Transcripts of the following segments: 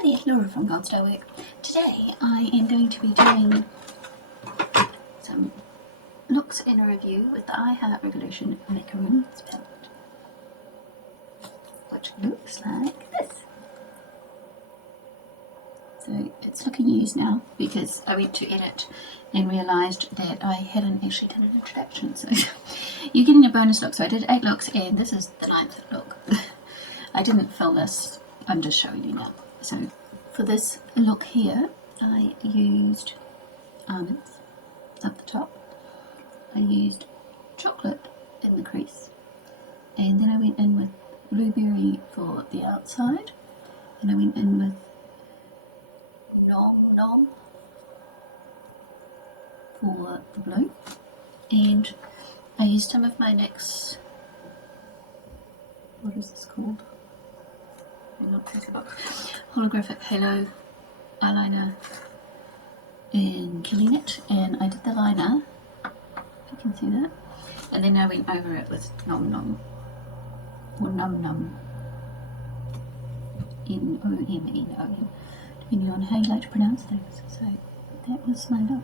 Hi there, Laura from Goldstyle Work. Today I am going to be doing some looks in a review with the Heart Revolution Macaroons Palette, which looks like this. So it's looking used now because I went to edit and realised that I hadn't actually done an introduction. So you're getting a bonus look. So I did 8 looks and this is the 9th look. I didn't fill this, I'm just showing you now. So for this look here, I used almonds up the top. I used chocolate in the crease, and then I went in with blueberry for the outside, and I went in with nom nom for the blue, and I used some of my NYX, what is this called? Holographic Halo eyeliner in Killing It, and I did the liner, if you can see that, and then I went over it with Nom Nom, or Num Num, N-O-M-N-O-M, depending on how you like to pronounce things. So that was my look.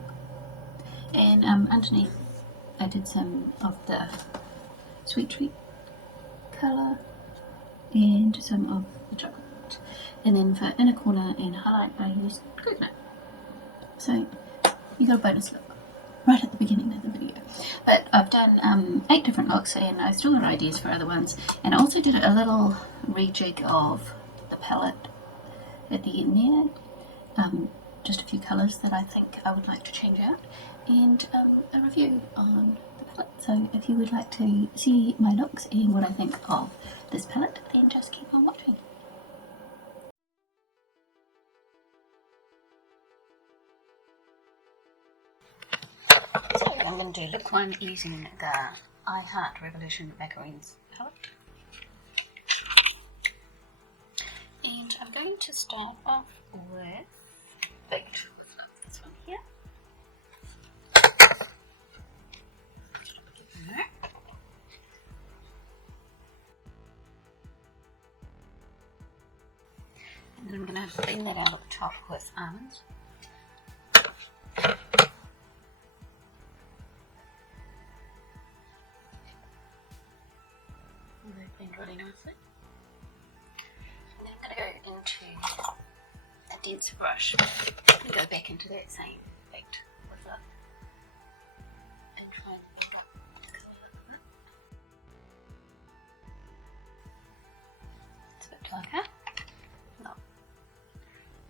And underneath I did some of the Sweet Treat colour and some of the chocolate. And then for inner corner and highlight I used coconut. So you got a bonus look right at the beginning of the video. But I've done 8 different looks and I've still got ideas for other ones. And I also did a little rejig of the palette at the end there. Just a few colours that I think I would like to change out. And a review on the palette. So if you would like to see my looks and what I think of this palette, then just keep on watching. So I'm going to do look 1 using the Heart Revolution Macaroons Palette. And I'm going to start off with this one here. And then I'm going to blend that out at the top with almonds. And they blend really nicely. And then I'm going to go into a denser brush and go back into that same effect with it and try and build up the colour a bit. It's a bit darker.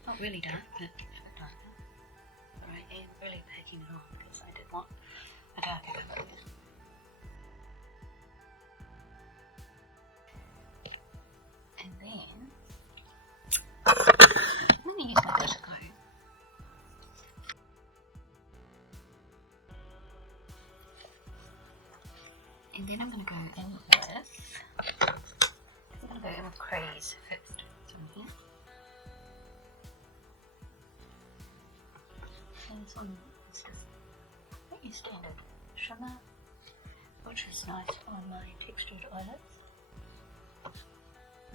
Not really dark, but a bit darker. But I am really picking it on because I did want a darker colour. And then I'm going to use my glitter glue. And then I'm going to go in with Craze first. So in here. And this one is just pretty standard shimmer, which is nice on my textured eyelids.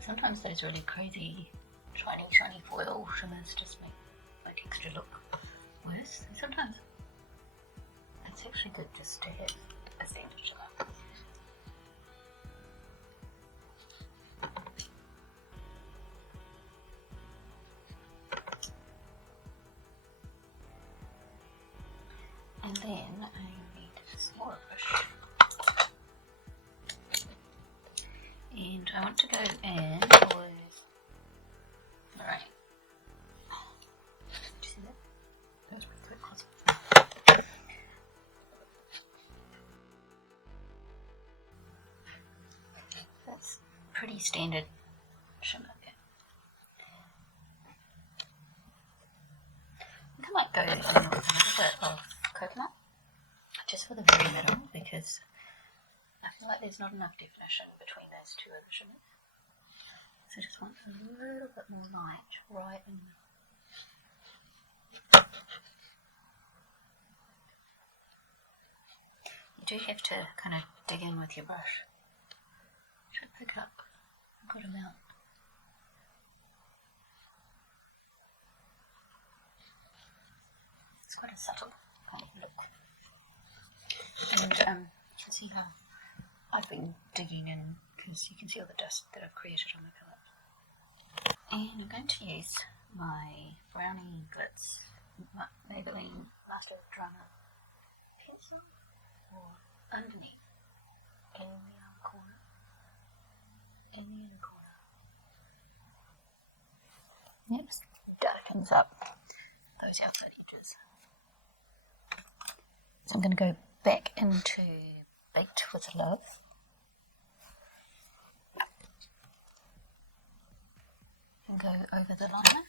Sometimes those really crazy shiny foil shimmers just make my texture look worse. And sometimes it's actually good just to have a standard shimmer. And then I need a smaller brush. And I want to go in with, alright, did you see that? That was pretty quick. That's pretty standard shimmer there. I think I might go in with a little bit of coconut, just for the very middle, because I feel like there's not enough definition between those two other shimmers. So I just want a little bit more light right in there. You do have to kind of dig in with your brush. Try to pick up a good amount. It's quite a subtle kind of look. And you can see how I've been digging in, because you can see all the dust that I've created on the palette. And I'm going to use my Brownie Glitz Maybelline Master Drama pencil or underneath in the outer corner. In the inner corner. It just darkens up those outside edges. So I'm going to go back into Baked with Love. And go over the liner.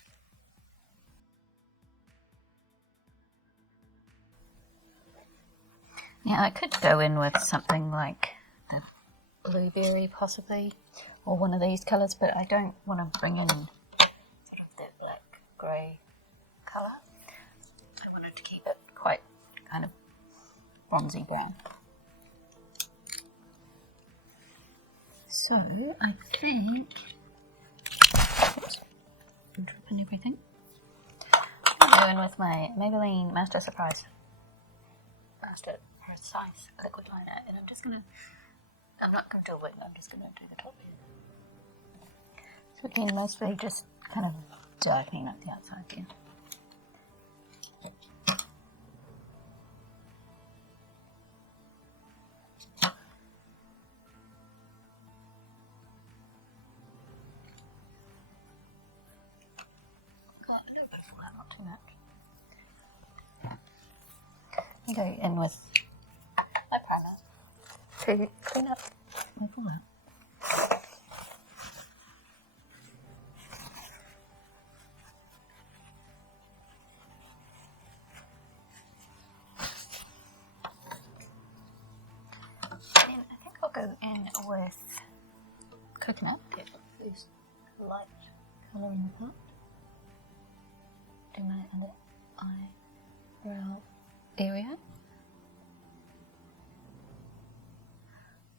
Now I could go in with something like the blueberry possibly, or one of these colours, but I don't want to bring in sort of that black grey colour. I wanted to keep it quite kind of bronzy brown. So I think, oops, I'm dripping everything. I'm going with my Maybelline Master Precise liquid liner, and I'm not going to do a wing, I'm just going to do the top here. So again, mostly just kind of darkening up the outside here. Got a little bit of fallout, not too much. I go in with my primer to clean up my fallout. Then I think I'll go in with coconut, get this light colour in the pot. Do my under eyebrow area.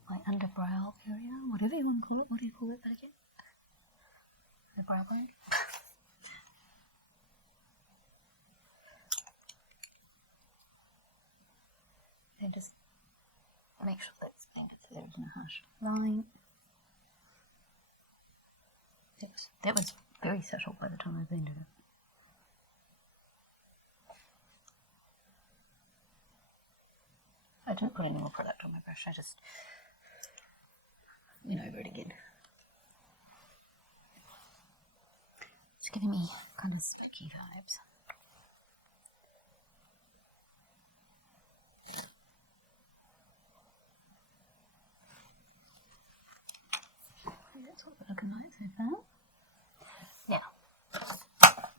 My underbrow area, whatever you want to call it. What do you call it again? The brow bone? And just make sure that's anchored so there isn't a harsh line. That was very subtle by the time I blended it. I didn't put any more product on my brush, I just went over it again. It's giving me kind of spooky vibes. That's what we're looking like so far. Now,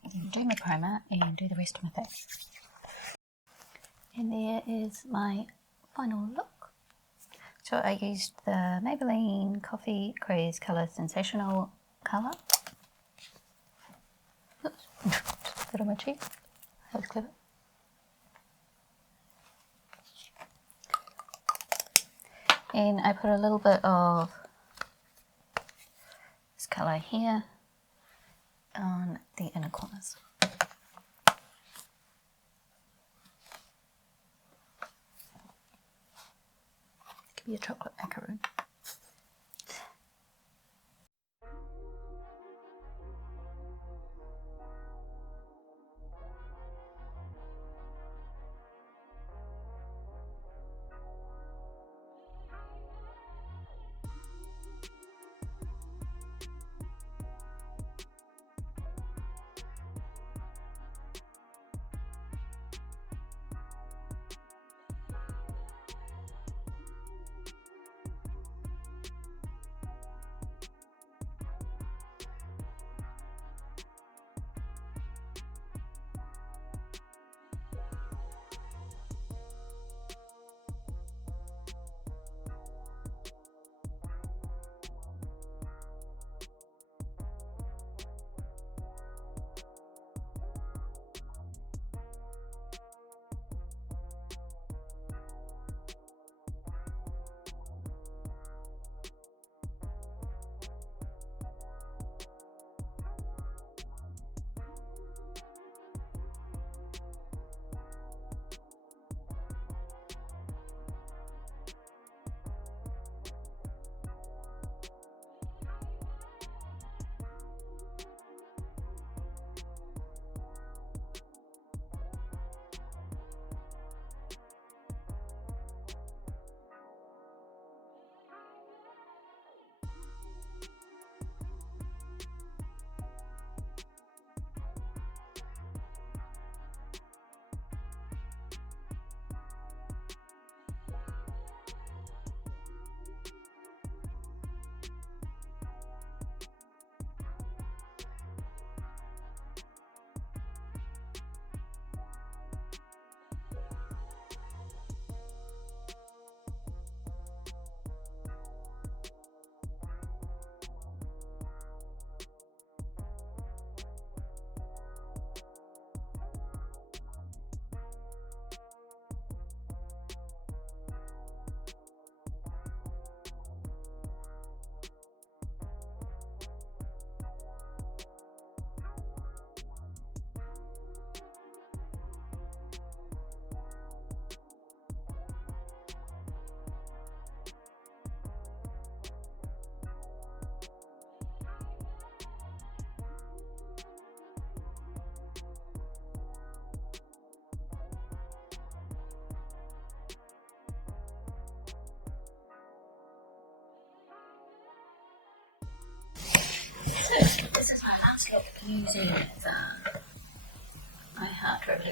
I'm going to do my primer and do the rest of my face. And there is my final look. So I used the Maybelline Coffee Craze Colour Sensational Colour. Oops, just put it on my cheek. That was clever. And I put a little bit of this colour here on the inner corners. Give me a chocolate macaroon.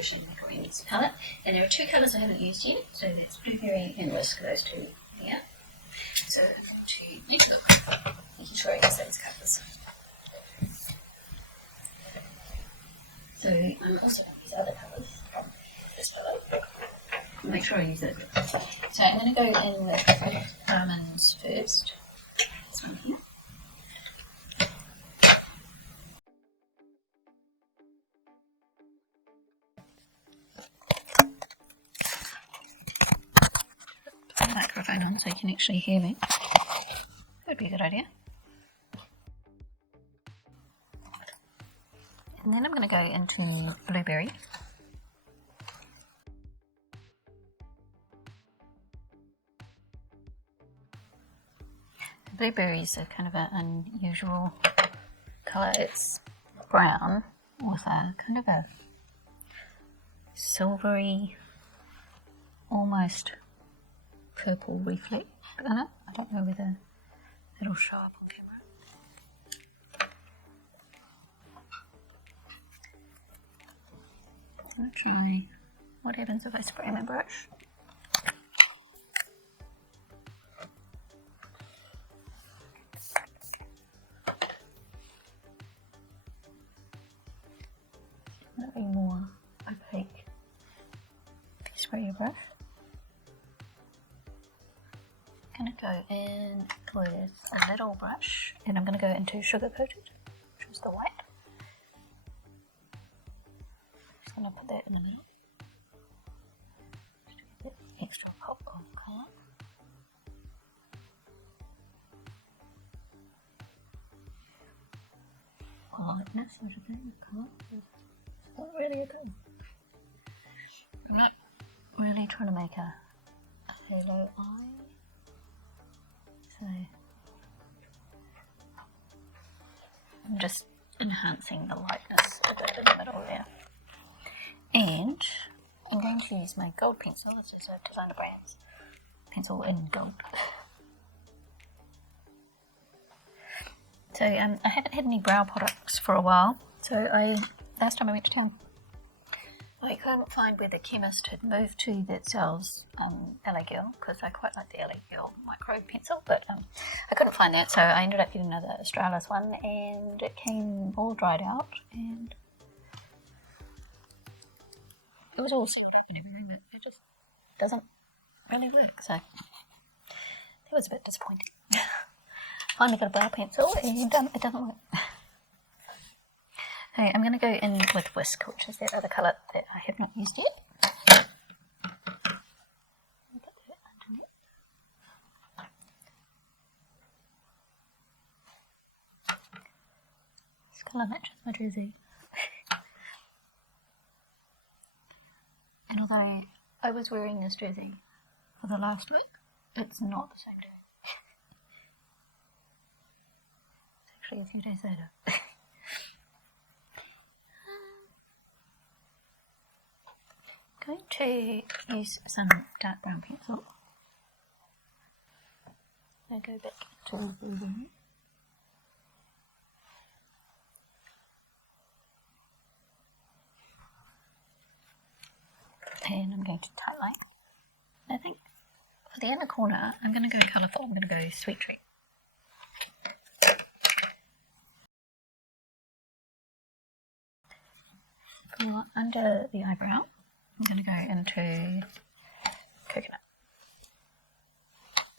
Revolution Macaroons Palette, and there are two colours I haven't used yet, so there's Blueberry and Whisk, those two here. So I'm going to make them, making sure I use those colours. So I'm also going to use other colours from this palette. Make sure I use it. So I'm going to go in with almonds first. This one here. Put the microphone on so you can actually hear me. Would be a good idea. And then I'm going to go into blueberry. Blueberries are kind of an unusual colour. It's brown with a kind of a silvery, almost purple reflect in it. I don't know whether it'll show up on camera. I'll try what happens if I spray my brush. Might be more opaque if you spray your brush. I'm going to go in with a little brush, and I'm going to go into sugar coated, which is the white. Just going to put that in the middle. Just to get the extra pop of colour. Lightness, I should say, of colour. It's not really a good. I'm not really trying to make a halo eye. So I'm just enhancing the lightness a bit in the middle there. And I'm going to use my gold pencil. This is a Designer Brands pencil in gold. So I haven't had any brow products for a while. So last time I went to town, I couldn't find where the chemist had moved to that sells LA Girl, because I quite like the LA Girl micro pencil, but I couldn't find that, so I ended up getting another Australis one, and it came all dried out, and it was all sealed up and everything, but it just doesn't really work, so that was a bit disappointing. Finally got a brow pencil, and it doesn't work. Okay, I'm going to go in with Whisk, which is that other colour that I have not used yet. Put that underneath. This colour matches my jersey. And although I was wearing this jersey for the last week, it's not the same day. It's actually a few days later. I'm going to use some dark brown pencil. I'll go back to the blueberry. And I'm going to tightline. I think for the inner corner, I'm going to go colourful. I'm going to go Sweet Treat. For under the eyebrow, I'm going to go into coconut.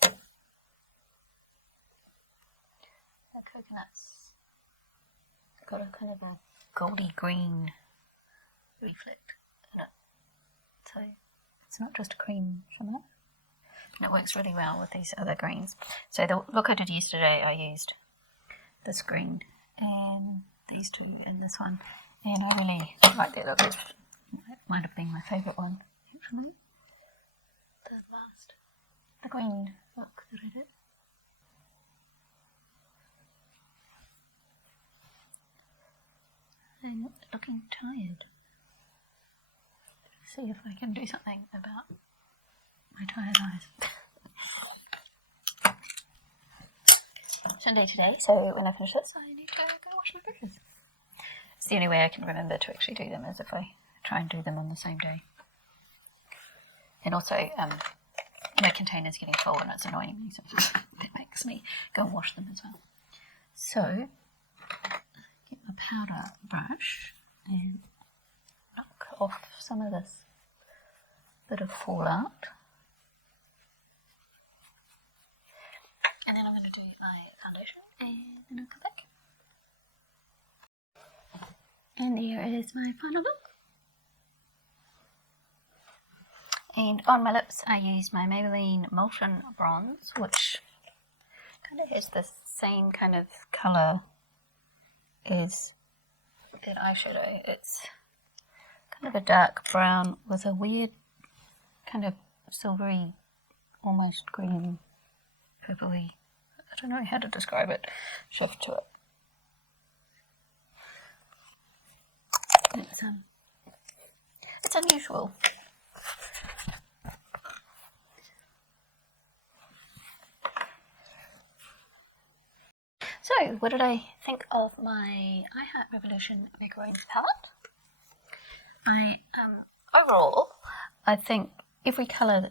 The coconut's got a kind of a goldy green reflect in it. So it's not just a cream shimmer. And it works really well with these other greens. So the look I did yesterday, I used this green and these two and this one. And I really like that look. It might have been my favourite one, actually. The green look that I did. I'm looking tired. See if I can do something about my tired eyes. Sunday today, so when I finish this, I need to go wash my brushes. It's the only way I can remember to actually do them, is if I try and do them on the same day. And also, my container's getting full and it's annoying me, so that makes me go and wash them as well. So, get my powder brush and knock off some of this bit of fallout. And then I'm going to do my foundation and then I'll come back. And there is my final look. And on my lips I use my Maybelline Molten Bronze, which kind of has the same kind of colour as that eyeshadow. It's kind of a dark brown with a weird kind of silvery, almost green, purpley, I don't know how to describe it, shift to it. It's unusual. So, what did I think of my Heart Revolution Macaroons Palette? Overall, I think every colour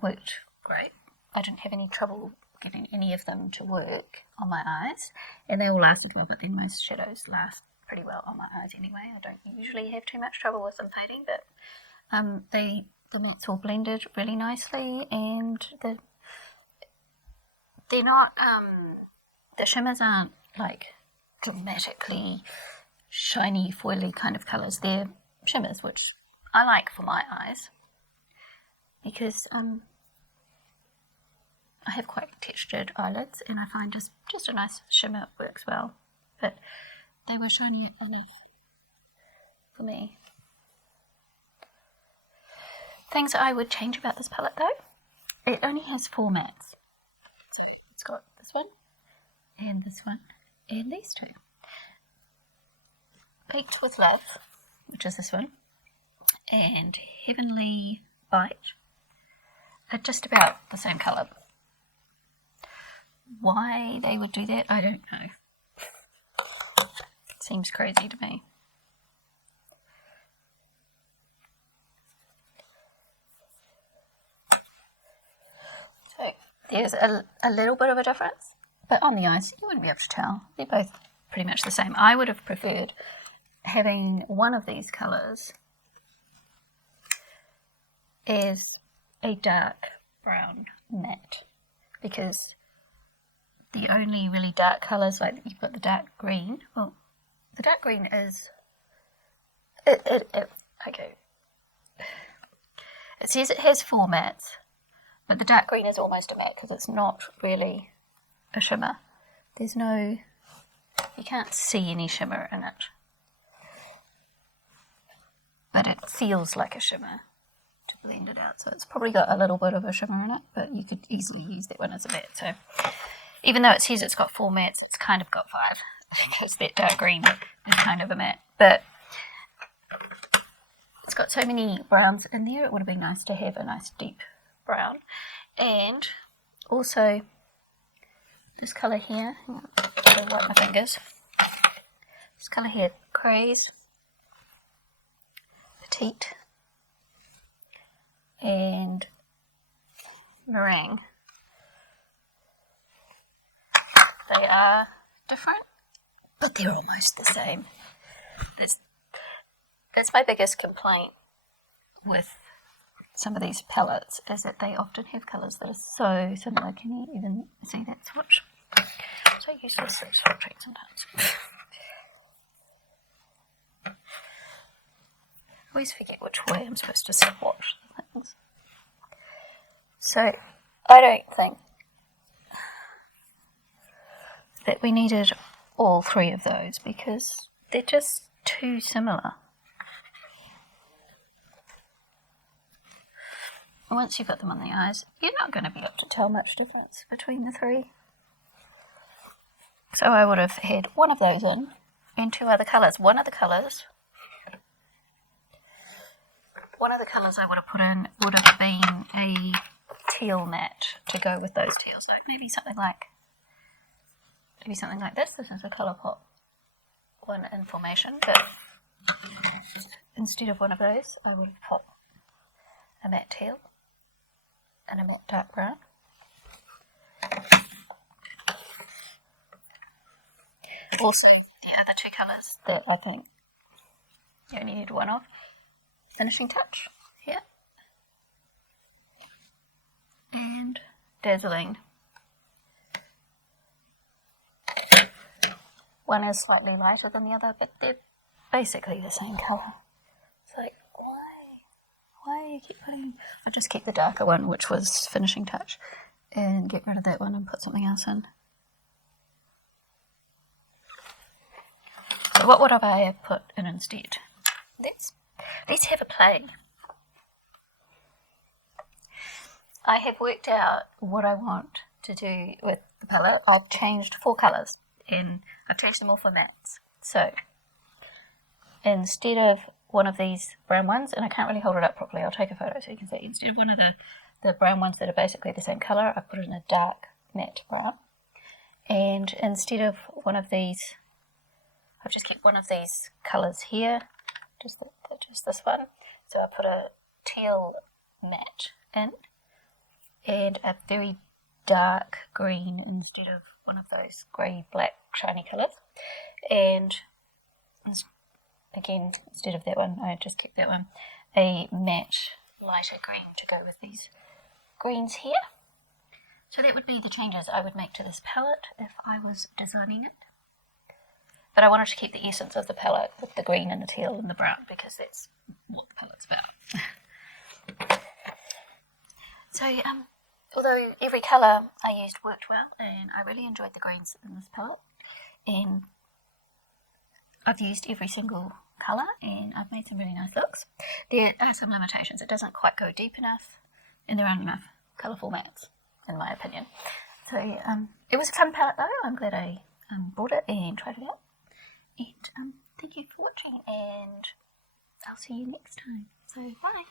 worked great. I didn't have any trouble getting any of them to work on my eyes, and they all lasted well, but then most shadows last pretty well on my eyes anyway. I don't usually have too much trouble with them fading, but the mattes all blended really nicely, and they're not, the shimmers aren't like dramatically shiny, foily kind of colours. They're shimmers, which I like for my eyes, because I have quite textured eyelids, and I find just a nice shimmer works well, but they were shiny enough for me. Things I would change about this palette though, it only has 4 mattes. So it's got this one, and this one, and these two. Baked with Love, which is this one, and Heavenly Bite are just about the same colour. Why they would do that, I don't know. It seems crazy to me. So there's a little bit of a difference, but on the eyes you wouldn't be able to tell. They're both pretty much the same. I would have preferred having one of these colours as a dark brown matte, because the only really dark colours, like you've got the dark green, well, the dark green is, okay, it says it has 4 mattes, but the dark green is almost a matte because it's not really a shimmer. There's no, you can't see any shimmer in it, but it feels like a shimmer to blend it out. So it's probably got a little bit of a shimmer in it, but you could easily use that one as a matte. So even though it says it's got 4 mattes, it's kind of got 5 because that dark green is kind of a matte. But it's got so many browns in there, it would have been nice to have a nice deep brown. And also this colour here, I'll wipe my fingers. This colour here, Craze, Petite, and Meringue. They are different, but they're almost the same. That's my biggest complaint with some of these palettes, is that they often have colours that are so similar. Can you even see that swatch? So useless, that swatching sometimes. I always forget which way I'm supposed to swatch things. So I don't think that we needed all 3 of those because they're just too similar. Once you've got them on the eyes, you're not going to be able to tell much difference between the 3. So I would have had one of those in and 2 other colours. One of the colours I would have put in would have been a teal matte to go with those teals. So maybe something like this. This is a Colourpop one in Formation, but instead of one of those, I would have put a matte teal and a matte dark brown. Also, the other two colours that I think you only need one of. Finishing touch here. And dazzling. One is slightly lighter than the other, but they're basically the same colour. It's like, why you keep putting... I'll just keep the darker one, which was finishing touch, and get rid of that one and put something else in. So what would I have put in instead? Let's have a play. I have worked out what I want to do with the palette. I've changed 4 colours and I've changed them all for mattes. So instead of one of these brown ones, and I can't really hold it up properly, I'll take a photo so you can see. Instead of one of the brown ones that are basically the same colour, I put it in a dark matte brown. And instead of one of these, I've just kept one of these colours here, just this one. So I put a teal matte in and a very dark green instead of one of those grey, black, shiny colours. And again, instead of that one, I just kept that one, a matte lighter green to go with these greens here. So that would be the changes I would make to this palette if I was designing it. But I wanted to keep the essence of the palette with the green and the teal and the brown because that's what the palette's about. So, although every colour I used worked well, and I really enjoyed the greens in this palette, and I've used every single colour and I've made some really nice looks. There are some limitations. It doesn't quite go deep enough and there aren't enough colourful mattes, in my opinion. So it was a fun palette though. I'm glad I bought it and tried it out. And thank you for watching, and I'll see you next time. So bye.